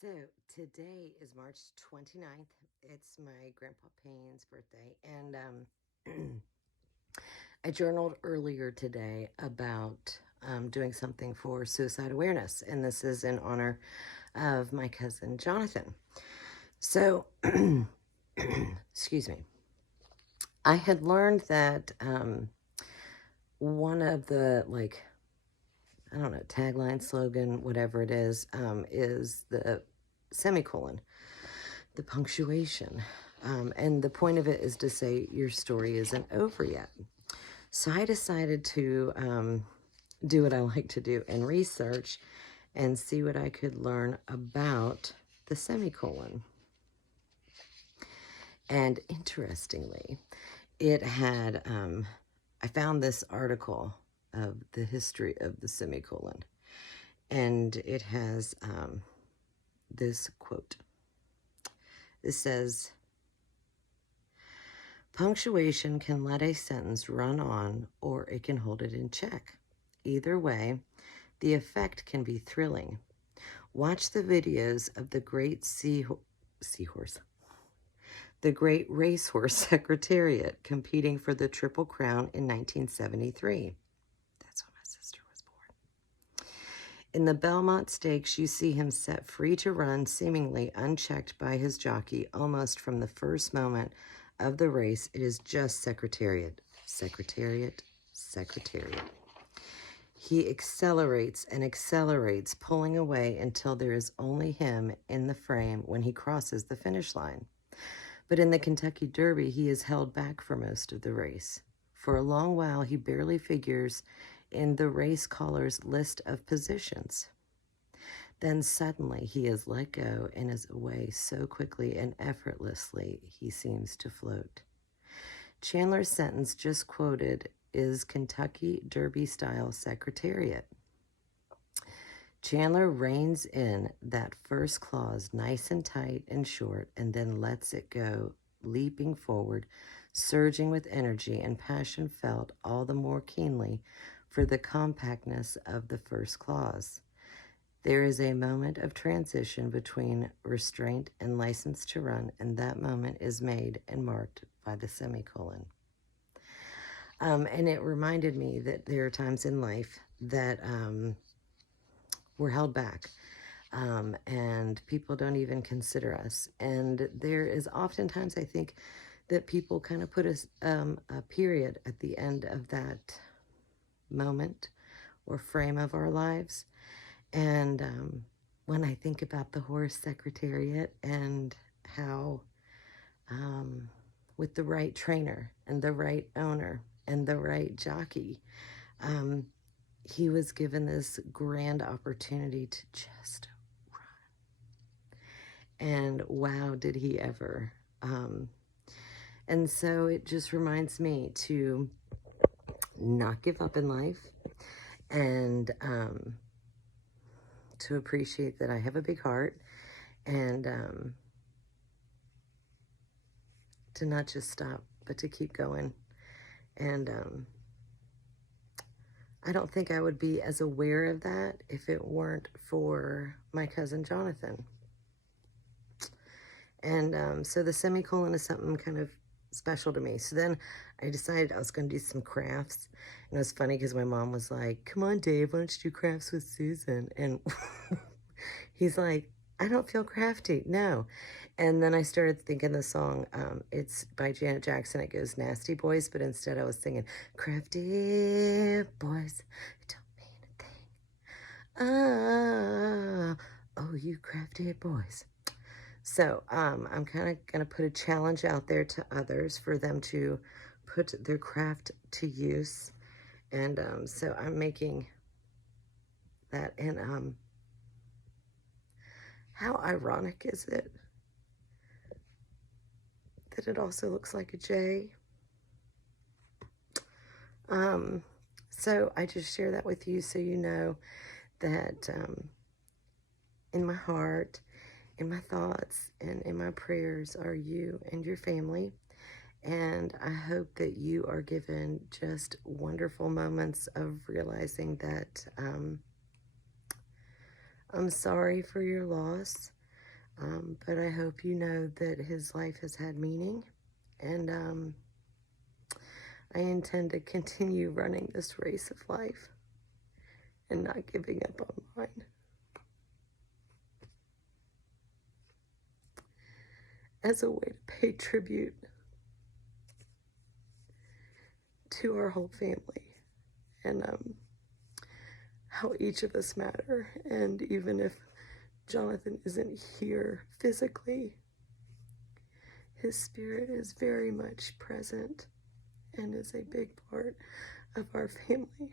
So today is March 29th. It's my grandpa Payne's birthday. And I journaled earlier today about doing something for suicide awareness. And this is in honor of my cousin Jonathan. So, excuse me. I had learned that one of the, I don't know, tagline, slogan, whatever it is the semicolon, the punctuation. And the point of it is to say your story isn't over yet. So I decided to do what I like to do and research and see what I could learn about the semicolon. And interestingly, it had, I found this article of the history of the semicolon, and it has this quote. It says, punctuation can let a sentence run on or it can hold it in check. Either way, the effect can be thrilling. Watch the videos of the great the great racehorse secretariat competing for the Triple Crown in 1973. That's when my sister was born. In the Belmont Stakes, you see him set free to run, seemingly unchecked by his jockey almost from the first moment of the race. It is just Secretariat, Secretariat, Secretariat. He accelerates and accelerates, pulling away until there is only him in the frame when he crosses the finish line. But in the Kentucky Derby, he is held back for most of the race. For a long while, he barely figures in the race caller's list of positions. Then suddenly he is let go and is away so quickly and effortlessly he seems to float. Chandler's sentence just quoted is Kentucky Derby-style Secretariat. Chandler reins in that first clause nice and tight and short and then lets it go, leaping forward, surging with energy and passion felt all the more keenly for the compactness of the first clause. There is a moment of transition between restraint and license to run, and that moment is made and marked by the semicolon. And it reminded me that there are times in life that we're held back, and people don't even consider us. And there is oftentimes, I think, that people kind of put a period at the end of that moment or frame of our lives. And when I think about the horse secretariat and how with the right trainer and the right owner and the right jockey, he was given this grand opportunity to just run. And wow, did he ever. And so it just reminds me to not give up in life and to appreciate that I have a big heart and to not just stop, but to keep going. And I don't think I would be as aware of that if it weren't for my cousin Jonathan. And so the semicolon is something kind of special to me. So then I decided I was going to do some crafts. And it was funny because my mom was like, come on, Dave, why don't you do crafts with Susan? And he's like, I don't feel crafty. No. And then I started thinking the song. It's by Janet Jackson. It goes Nasty Boys, but instead I was singing Crafty Boys. It don't mean a thing. Oh, you crafty boys. So I'm kind of going to put a challenge out there to others for them to put their craft to use. And so I'm making that. And how ironic is it that it also looks like a J? So I just share that with you so you know that in my heart, in my thoughts, and in my prayers are you and your family. And I hope that you are given just wonderful moments of realizing that I'm sorry for your loss. But I hope you know that his life has had meaning, and I intend to continue running this race of life and not giving up on mine. As a way to pay tribute to our whole family and how each of us matter. And even if Jonathan isn't here physically, his spirit is very much present and is a big part of our family.